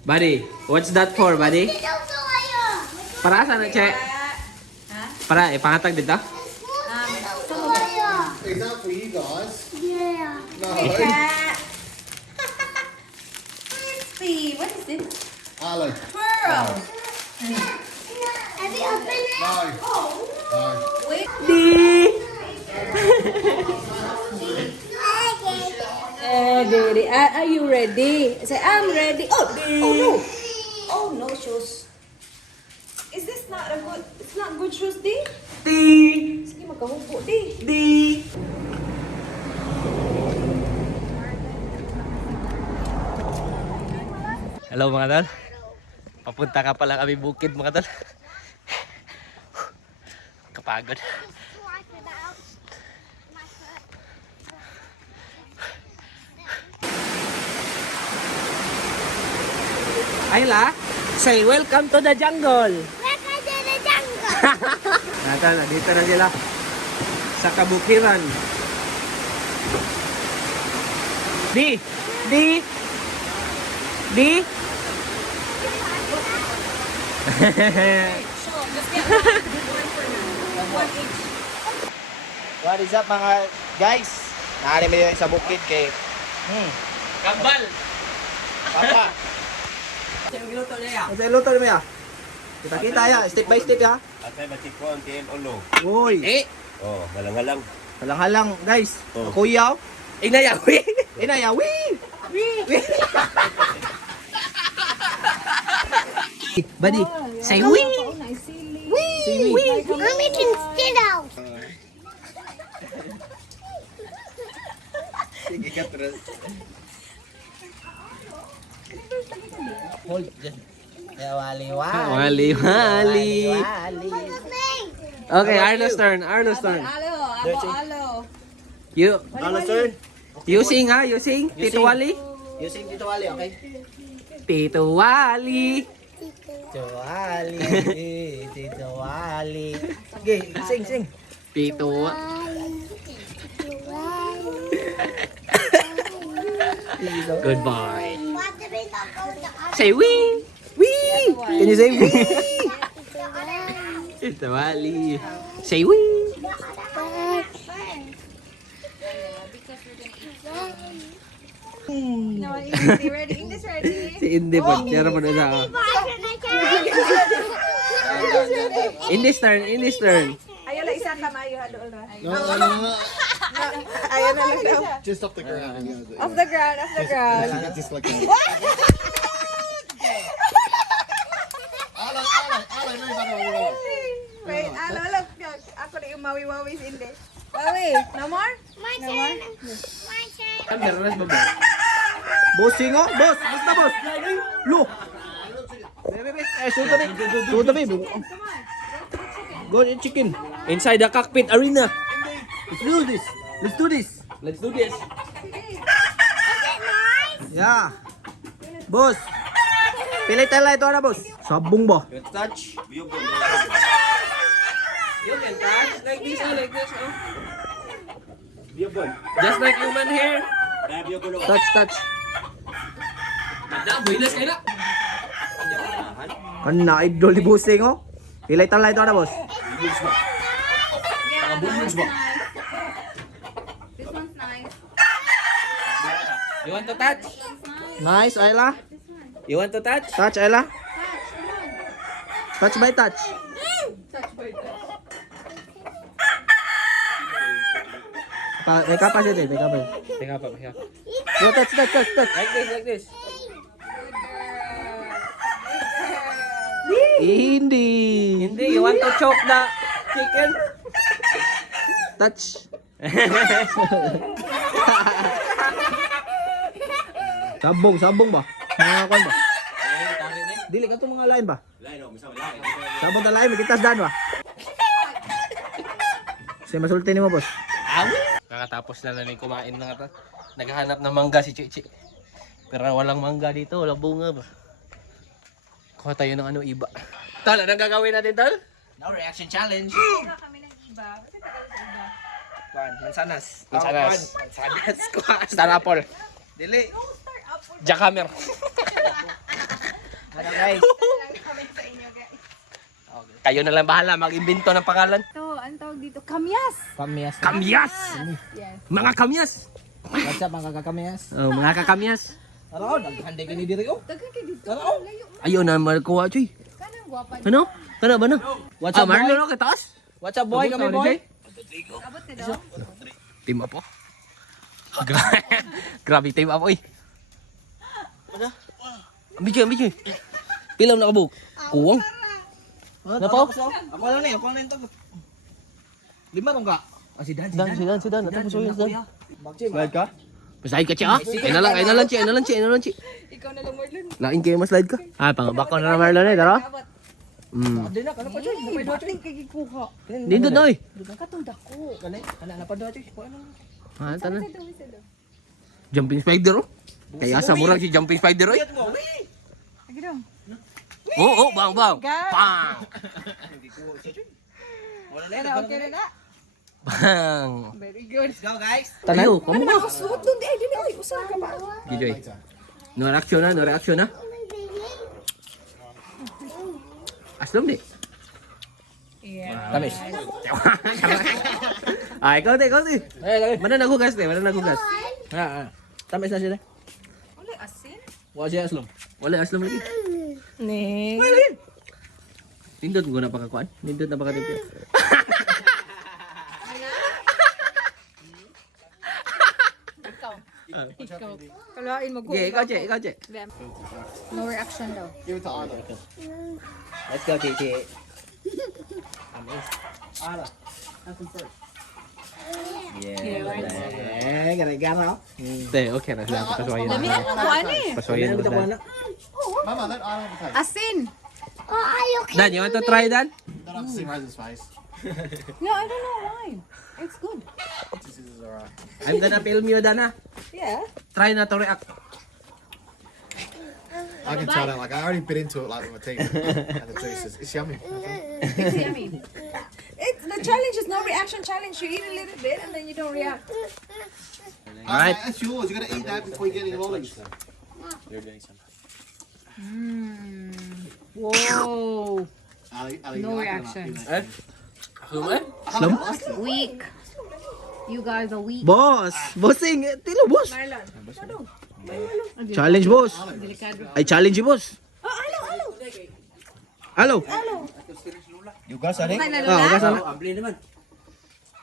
Buddy, what's that for, buddy? Para saan na, Che? Para, ipangatag dito? Is that for you guys? Yeah. No. See, what is this? Alan. Pearl. Have you opened it? No. No. Wait. Daddy, are you ready? Say, I'm ready. Oh no. Oh no, shoes. Is this not a good? It's not good shoes, di? Di! Sige, magkahupo, di. Di! Hello mga tol. Papunta ka pala kami bukid mga tol. Kapagod. Ayla, say welcome to the jungle. Welcome to the jungle. Natan, dito na sila sa kabukiran. Di! Di! Di! So, just get one for now. One each. What is up mga guys? Naari mo yung sa bukid kay Kambal! Papa. Sa iluto mo ya? Kita-kita ya, step by step ya. Atay matikuan kay ulo. Uy! Eh! Oh, halang-halang. Halang-halang guys. Oh. Kuyaw. Inayawi! Inayawi! Buddy, say wee! Wee! Mommy can sit out. Sige ka tres. Hold dyan. Ya wali. Wali. Okay, Arno's turn. Alo. You Ano sir? you sing ha? You sing? Tito Wali? Using dito wali, okay? Tito Wali. Tito wali. Sige, sing. Tito Goodbye. Say wee! Wee! Can you say wee? Tito Wali. Say wee! No, English ready? English ready? Si Indy pa. Tiyara mo na sa Indy's turn. Ayaw lang isa kamayo, halo na. No. Ayaw na lang daw. Just off the ground. Off the ground. Just like that. Alan, move out of the way. Wait, look. Ako na yung mawi-wawi si Inde. Wawi, no more? My No more? turn. My turn. Meron na ba? Bossing oh, boss. Basta boss. Lo. Suda baby. Go eat chicken. Inside the cockpit arena. Let's do this. Let's do this. Yeah. Boss. Pilitan lang ito na boss. Sabong ba? Touch. You can touch like this. Just like human hair. Touch. Builas kayo na. Kana idol ni bossing oh. Pilitan lang ito na boss. This one's nice. You want to touch? Nice, Ayla. You want to touch? Touch, Ayla. Touch by touch. May capacity, may capacity. Teka pa. Go touch. Like this. Hindi. Hindi, you want to choke the chicken? Touch. Sabong ba? Mga kwan ba? Dili ka itong mga lain ba? Sabong na lain, may kitas daan ba? Kasi masulti ni mo, boss. Nakatapos na namin kumain na ata. Naghahanap ng mangga si Chichi. Pero walang mangga dito, walang bunga ba? Kuha tayo ng ano iba. Tol, anong gagawin natin, Tol? No reaction challenge. Kami ng iba. Kasi tagal sa iba. Mansanas. Mansanas. Mansanas ko. Star apple. Dili. Jackhammer. Guys. Kayo na lang bahala mag-imbento ng pangalan. Ito, ang tawag dito, kamyas. Kamyas. Kamyas! Yes. Mga kamyas! What's up mga kakamyas? Oh, mga kakamyas. Ano? Naghanda gini diri oh. Daghan kay dito. Ano? Layo. Ayaw na malkuha, Choy. Kanang gwapa. Ano? Ano ba na? What's Ah, up boy? Marlon, okay, taas. What's up boy? Kami boy. Abot ka daw. Team up po. Grabe team up, oy. Ambidyo. Pilam na kabuk. Kuwang. Napo? Ako lang ni, ako lang ito. Lima rong ka. Ah, si Dan. Sidan. Natapos ko yun, Sidan. Slide ka? Masahin ka, Chi, ah. Ay na lang, Chi. Ikaw na lang, Marlon. Lain kayo, mas slide ka. Ah, pangabako na Marlon, eh, tara. Abot. Di na, kana pa choy. Ay, bating kay kuha. Dito na, oy. Katong dako. Kanay, kana pa daw choy. Kuha na. Ah, tanan. Ito, ito. Jumping spider, oh. Kaya sa murag si jumping spider, oy. Lagi daw. Oh, bang. Bang. Okay na. Bang. Very good. Go guys. Tayo, kamu ba? Suot dun, ay, dili, oy, usaha ka ba? Gijoy. No reaction na. Aslom di. Yeah. Tamis. Ay, ikaw di. Mana nagugas. Tamis na siya. Wala asin. Wa siya aslom. Wala aslom lagi. Ne. Nindot mo na pakakuan. Nindot na pakatipid. Ikaw. Kalain mo. Okay, ikaw, Che. No reaction daw. Give it to Arlo. Let's go, Chichi. Ara. That's first. Yeah, gara-gara. Te, okay na sila. Pasuwayan Dami na. ang kuan eh. Pasuwayan na sila. Mama, let Arlo have a taste. Asin. Oh, are you kidding Dan, you want to try, Dan? You don't have to see Rose's face. No, I don't know why. It's good. This is alright. I'm gonna film you, Dan, ha? Yeah. Try na to react. I can tell that, like, I already bit into it, like, with my teeth and the juices. It's yummy. It's yummy. It's the challenge is no reaction challenge. You eat a little bit and then you don't react. Alright. That's yours. You gotta eat that before you get any lollies. Whoa. Ali, No reaction. Eh? Slum? Weak. You guys are weak. Boss! Bossing! Tilo, boss! Marlon. Challenge, boss! Delikado. I challenge you, boss! Oh, alo. Hello! You guys are Kaya na Ah, lola. kasama.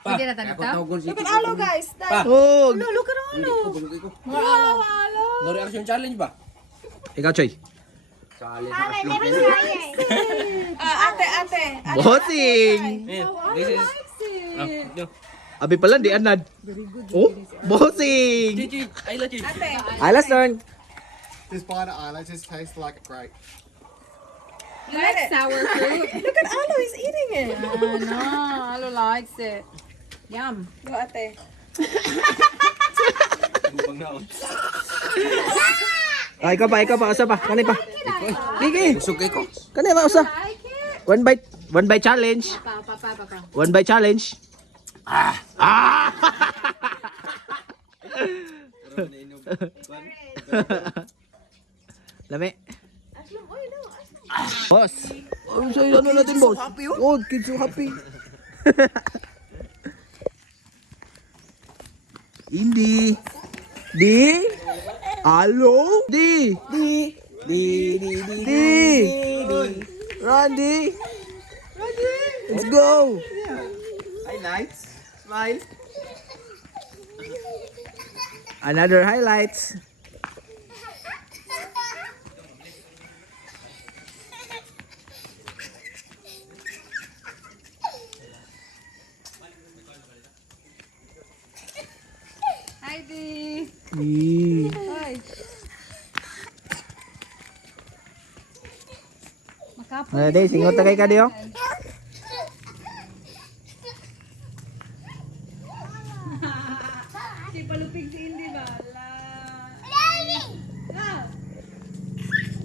Pwede na tanito. Look at alo, guys. Oh! No, look at alo. Wow, alo. No reaction challenge ba? Ikaw, Choy. Mama, let me try it. Ate. Bossing! This is... Abi pala, di anad. Oh! Bossing! Ate. Ay, last turn. This bite of Arlo just tastes like a grape. You like sour fruit? Look at Alo, he's eating it. No, Alo likes it. Yum. Go, ate. Ah, ikaw pa, usa pa. Kanay pa. Gigi. Sugay ko. Kanay pa, usa. Like it? One bite challenge. Pa. One bite challenge. Ah! Lami. Boss. Oh, sa'yo ano natin, boss? Oh, kids so happy. Hindi. Di. Hello? Di. Randy. Let's go. highlights. Smile. Another highlights. Heidi. Eh. Hoy. Makapo. Day, singot na kay ka diyo. Si palupig si Indy ba? La.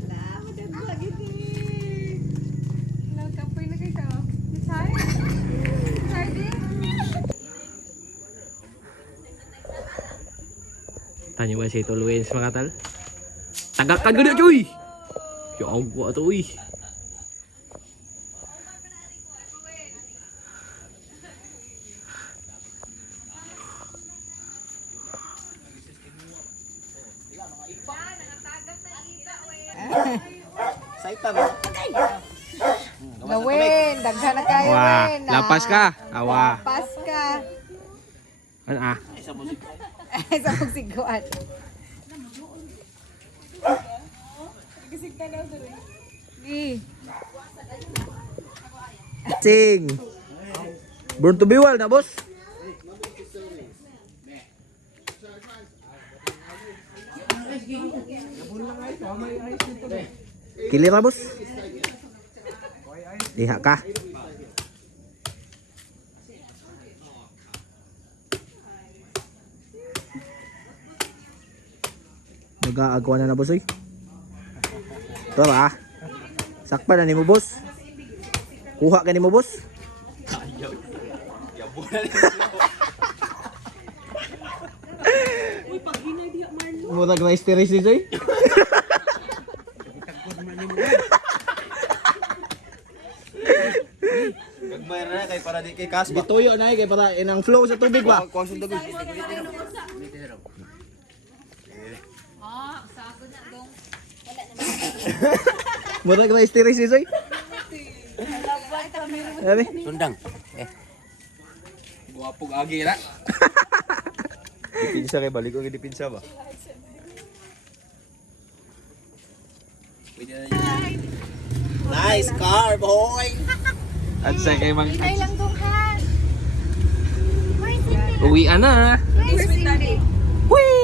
La, madagwa gini. La, kapoy na kay ka. Hi. Heidi. Tanya ba si Tuluins mga tal? Tagak ka gano'n, cuy! Ya Allah tu ih. Saitan. Gawin, daghan na kayo, Wah, Win. lapas ka. Awa. Lapas ka. Ano ah? Sa pagsiguan. Gi. Cing. Born to be wild na, boss. Kilir na, boss. Liha ka. Nag-aagawa na boss, oy. Ito ba? Sakpa na ni mo, boss. Kuha ka ni mo, boss. Murag na isteris ni Joy. Magmayroon na kay para di kay Kasba. Gituyo na kay para inang flow sa tubig ba? Murag na isteris ni Joy. Sabi? Sundang. Guwapog agi na. Dipinsa kay balik ko kay dipinsa ba? Nice car, boy. At sa kay mang Ay lang dong ha. uwian na. Where's Cindy? Whee!